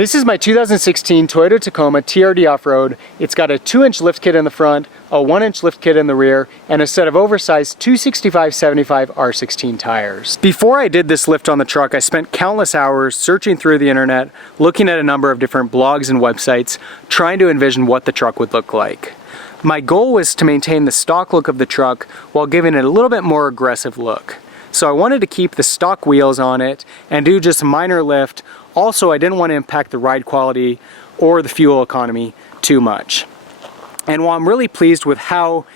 This is my 2016 Toyota Tacoma TRD Offroad. It's got a 2-inch lift kit in the front, a 1-inch lift kit in the rear, and a set of oversized 265/75 R16 tires. Before I did this lift on the truck, I spent countless hours searching through the internet, looking at a number of different blogs and websites, trying to envision what the truck would look like. My goal was to maintain the stock look of the truck while giving it a little bit more aggressive look. So I wanted to keep the stock wheels on it and do just a minor lift. Also, I didn't want to impact the ride quality or the fuel economy too much. And while I'm really pleased with how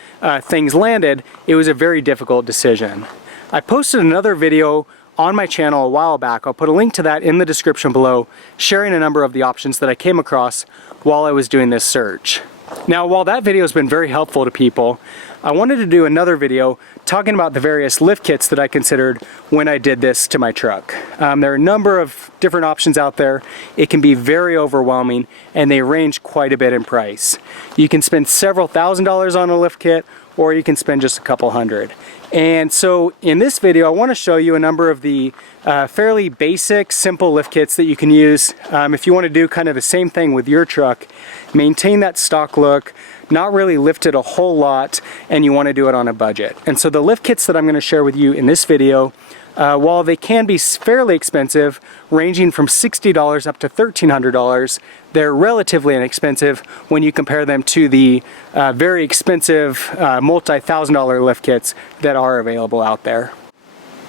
things landed, it was a very difficult decision. I posted another video on my channel a while back. I'll put a link to that in the description below, sharing a number of the options that I came across while I was doing this search. Now, while that video has been very helpful to people, I wanted to do another video talking about the various lift kits that I considered when I did this to my truck. There are a number of different options out there. It can be very overwhelming and they range quite a bit in price. You can spend several $1,000s on a lift kit, or you can spend just a couple hundred. And so in this video, I want to show you a number of the fairly basic, simple lift kits that you can use if you want to do kind of the same thing with your truck, maintain that stock look, not really lift it a whole lot, and you want to do it on a budget. And so the lift kits that I'm going to share with you in this video, while they can be fairly expensive, ranging from $60 up to $1,300, they're relatively inexpensive when you compare them to the very expensive multi-$1,000 lift kits that are available out there.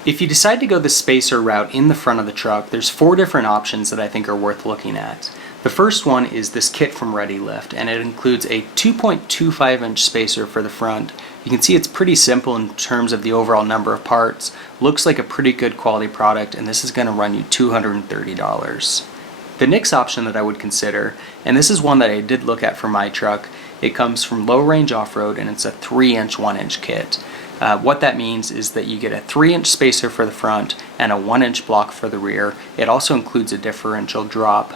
If you decide to go the spacer route in the front of the truck, there's 4 different options that I think are worth looking at. The first one is this kit from ReadyLift, and it includes a 2.25-inch spacer for the front. You can see it's pretty simple in terms of the overall number of parts. Looks like a pretty good quality product, and this is going to run you $230. The next option that I would consider, and this is one that I did look at for my truck, it comes from Low Range Offroad, and it's a 3-inch 1-inch kit. What that means is that you get a 3-inch spacer for the front and a 1-inch block for the rear. It also includes a differential drop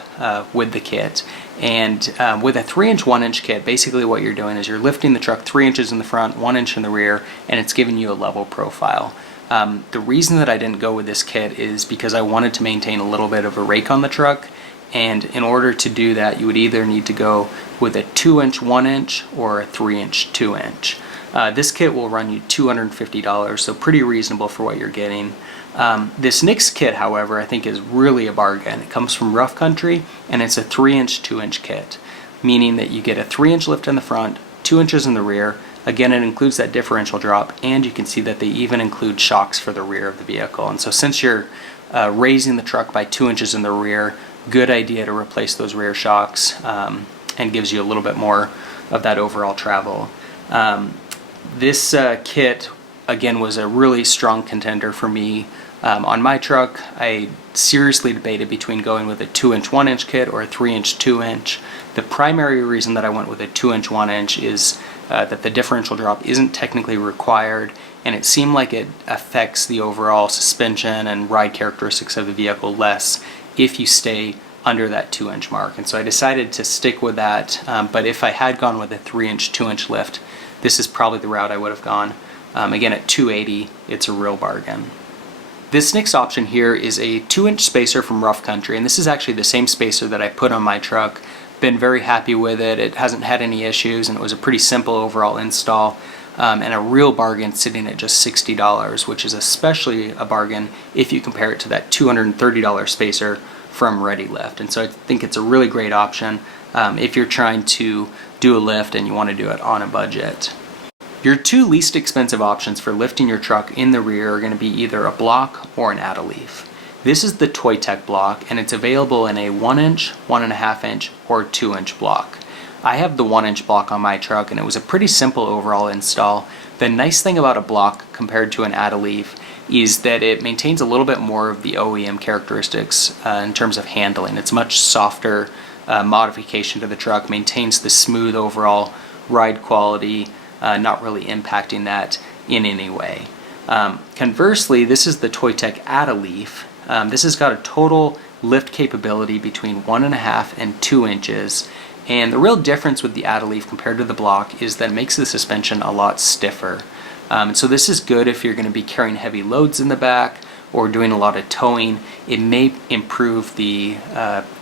with the kit. And with a 3-inch 1-inch kit, basically what you're doing is you're lifting the truck 3 inches in the front, 1 inch in the rear, and it's giving you a level profile. The reason that I didn't go with this kit is because I wanted to maintain a little bit of a rake on the truck. And in order to do that, you would either need to go with a 2-inch 1-inch or a 3-inch 2-inch. This kit will run you $250, so pretty reasonable for what you're getting. This NYX kit, however, I think is really a bargain. It comes from Rough Country, and it's a 3-inch 2-inch kit, meaning that you get a 3-inch lift in the front, 2 inches in the rear. Again, it includes that differential drop, and you can see that they even include shocks for the rear of the vehicle. And so since you're raising the truck by 2 inches in the rear, good idea to replace those rear shocks, and gives you a little bit more of that overall travel. This kit, again, was a really strong contender for me. On my truck, I seriously debated between going with a 2-inch 1-inch kit or a 3-inch 2-inch. The primary reason that I went with a 2-inch 1-inch is that the differential drop isn't technically required, and it seemed like it affects the overall suspension and ride characteristics of the vehicle less if you stay under that 2-inch mark. And so I decided to stick with that, but if I had gone with a 3-inch 2-inch lift, this is probably the route I would have gone. Again, at $280, it's a real bargain. This next option here is a 2-inch spacer from Rough Country, and this is actually the same spacer that I put on my truck. Been very happy with it. It hasn't had any issues, and it was a pretty simple overall install, and a real bargain sitting at just $60, which is especially a bargain if you compare it to that $230 spacer from ReadyLift. And so I think it's a really great option if you're trying to do a lift and you want to do it on a budget. Your 2 least expensive options for lifting your truck in the rear are going to be either a block or an AddALeaf. This is the Toytech Block, and it's available in a 1-inch, 1.5-inch, or 2-inch block. I have the 1-inch block on my truck, and it was a pretty simple overall install. The nice thing about a block compared to an AddALeaf is that it maintains a little bit more of the OEM characteristics in terms of handling. It's much softer modification to the truck, maintains the smooth overall ride quality, not really impacting that in any way. Conversely, this is the Toytech AddALeaf. This has got a total lift capability between 1.5 and 2 inches, and the real difference with the AddALeaf compared to the block is that it makes the suspension a lot stiffer. So this is good if you're going to be carrying heavy loads in the back, or doing a lot of towing, it may improve the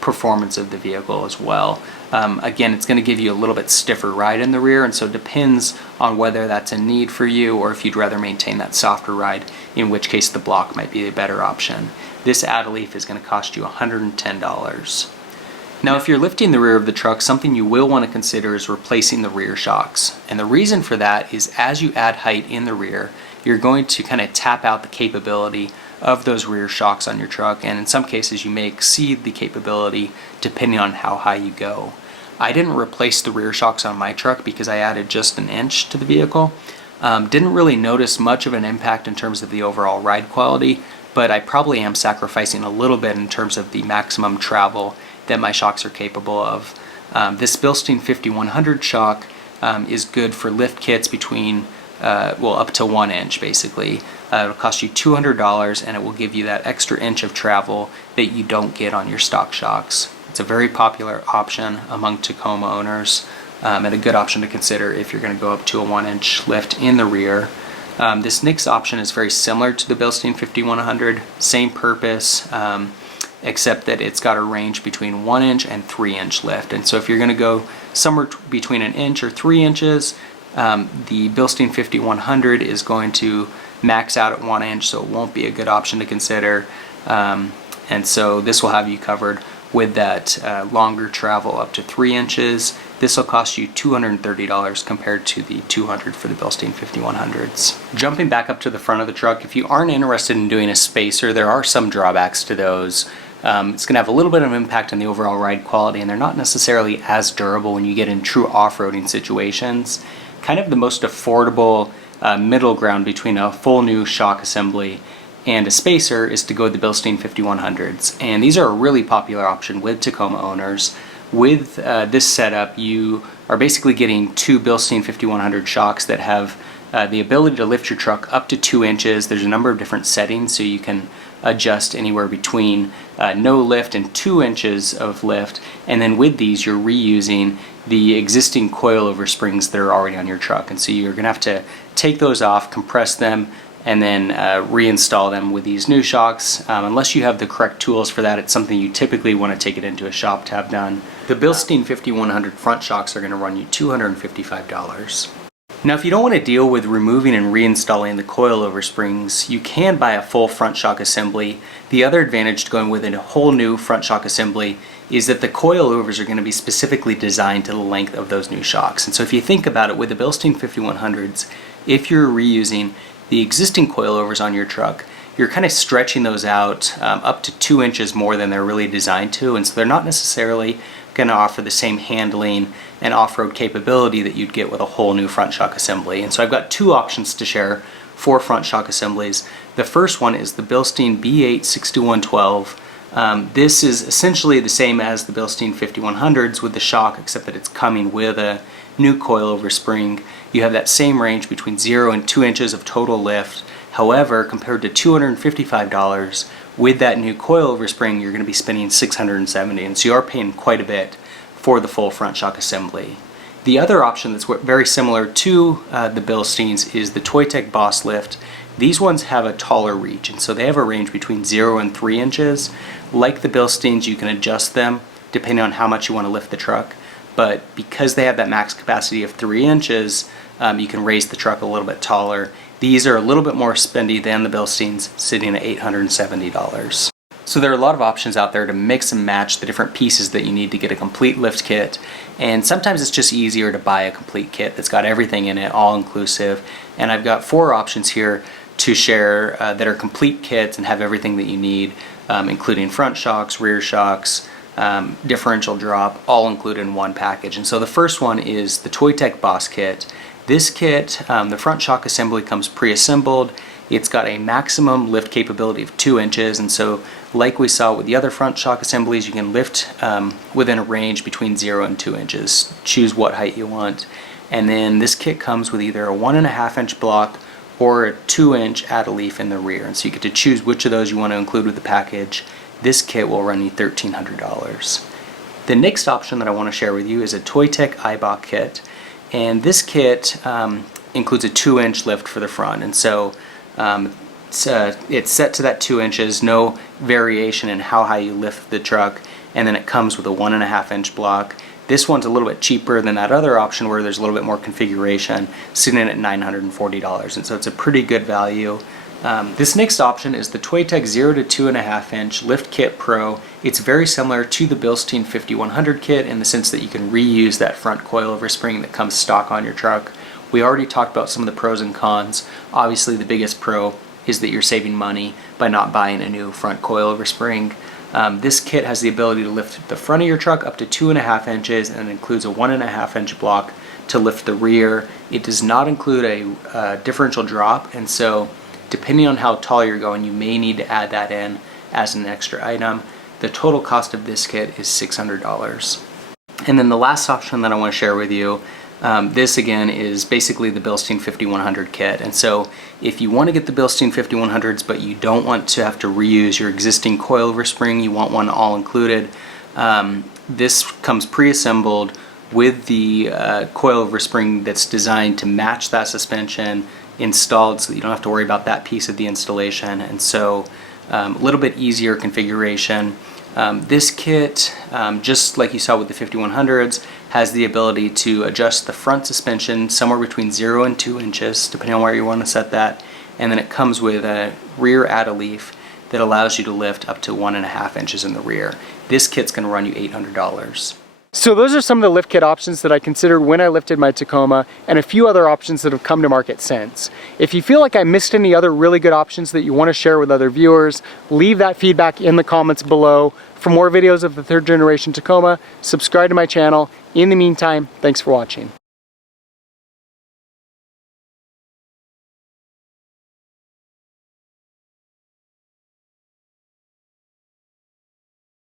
performance of the vehicle as well. Again, it's going to give you a little bit stiffer ride in the rear, and so it depends on whether that's a need for you or if you'd rather maintain that softer ride, in which case the block might be a better option. This AddALeaf is going to cost you $110. Now, if you're lifting the rear of the truck, something you will want to consider is replacing the rear shocks. And the reason for that is as you add height in the rear, you're going to kind of tap out the capability of those rear shocks on your truck, and in some cases you may exceed the capability depending on how high you go. I didn't replace the rear shocks on my truck because I added just an inch to the vehicle. Didn't really notice much of an impact in terms of the overall ride quality, but I probably am sacrificing a little bit in terms of the maximum travel that my shocks are capable of. This Bilstein 5100 shock is good for lift kits between up to 1 inch basically. It'll cost you $200, and it will give you that extra inch of travel that you don't get on your stock shocks. It's a very popular option among Tacoma owners, and a good option to consider if you're going to go up to a 1 inch lift in the rear. This NYX option is very similar to the Bilstein 5100, same purpose, except that it's got a range between 1 inch and 3 inch lift. And so if you're going to go somewhere between 1 inch or 3 inches, the Bilstein 5100 is going to max out at 1 inch, so it won't be a good option to consider. And so this will have you covered with that longer travel up to 3 inches. This will cost you $230 compared to the $200 for the Bilstein 5100s. Jumping back up to the front of the truck, if you aren't interested in doing a spacer, there are some drawbacks to those. It's going to have a little bit of impact on the overall ride quality, and they're not necessarily as durable when you get in true off-roading situations. Kind of the most affordable middle ground between a full new shock assembly and a spacer is to go with the Bilstein 5100s, and these are a really popular option with Tacoma owners. With this setup, you are basically getting two Bilstein 5100 shocks that have the ability to lift your truck up to 2 inches. There's a number of different settings, so you can adjust anywhere between no lift and 2 inches of lift, and then with these you're reusing the existing coilover springs that are already on your truck, and so you're going to have to take those off, compress them, and then reinstall them with these new shocks. Unless you have the correct tools for that, it's something you typically want to take it into a shop to have done. The Bilstein 5100 front shocks are going to run you $255. Now, if you don't want to deal with removing and reinstalling the coilover springs, you can buy a full front shock assembly. The other advantage to going with a whole new front shock assembly is that the coilovers are going to be specifically designed to the length of those new shocks. And so if you think about it, with the Bilstein 5100s, if you're reusing the existing coilovers on your truck, you're kind of stretching those out up to 2 inches more than they're really designed to, and so they're not necessarily going to offer the same handling and off-road capability that you'd get with a whole new front shock assembly. And so I've got two options to share for front shock assemblies. The first one is the Bilstein B8 6112. This is essentially the same as the Bilstein 5100s with the shock, except that it's coming with a new coilover spring. You have that same range between 0 and 2 inches of total lift. However, compared to $255, with that new coilover spring, you're going to be spending $670, and so you are paying quite a bit for the full front shock assembly. The other option that's very similar to the Bilsteins is the Toytech Boss Lift. These ones have a taller reach, and so they have a range between 0 and 3 inches. Like the Bilsteins, you can adjust them depending on how much you want to lift the truck, but because they have that max capacity of 3 inches, you can raise the truck a little bit taller. These are a little bit more spendy than the Bilsteins, sitting at $870. So there are a lot of options out there to mix and match the different pieces that you need to get a complete lift kit, and sometimes it's just easier to buy a complete kit that's got everything in it, all inclusive. And I've got 4 options here to share that are complete kits and have everything that you need, including front shocks, rear shocks, differential drop, all included in one package. And so the first one is the Toytech Boss Kit. This kit, the front shock assembly comes pre-assembled. It's got a maximum lift capability of 2 inches, and so like we saw with the other front shock assemblies, you can lift within a range between 0 and 2 inches. Choose what height you want. And then this kit comes with either a 1.5 inch block or a 2 inch AddALeaf in the rear, and so you get to choose which of those you want to include with the package. This kit will run you $1,300. The next option that I want to share with you is a Toytech Eibach kit. And this kit includes a 2 inch lift for the front, and so it's set to that 2 inches, no variation in how high you lift the truck, and then it comes with a 1.5 inch block. This one's a little bit cheaper than that other option where there's a little bit more configuration, sitting in at $940, and so it's a pretty good value. This next option is the Toytech 0 to 2.5 inch Lift Kit Pro. It's very similar to the Bilstein 5100 kit in the sense that you can reuse that front coilover spring that comes stock on your truck. We already talked about some of the pros and cons. Obviously the biggest pro is that you're saving money by not buying a new front coilover spring. This kit has the ability to lift the front of your truck up to 2.5 inches and includes a 1.5 inch block to lift the rear. It does not include a differential drop, and so depending on how tall you're going, you may need to add that in as an extra item. The total cost of this kit is $600. And then the last option that I want to share with you, this again is basically the Bilstein 5100 kit. And so if you want to get the Bilstein 5100s but you don't want to have to reuse your existing coilover spring, you want one all included, this comes pre-assembled with the coilover spring that's designed to match that suspension, installed so that you don't have to worry about that piece of the installation, and so a little bit easier configuration. This kit, just like you saw with the 5100s, has the ability to adjust the front suspension somewhere between 0 and 2 inches, depending on where you want to set that, and then it comes with a rear AddALeaf that allows you to lift up to 1.5 inches in the rear. This kit's going to run you $800. So those are some of the lift kit options that I considered when I lifted my Tacoma, and a few other options that have come to market since. If you feel like I missed any other really good options that you want to share with other viewers, leave that feedback in the comments below. For more videos of the 3rd generation Tacoma, subscribe to my channel. In the meantime, thanks for watching.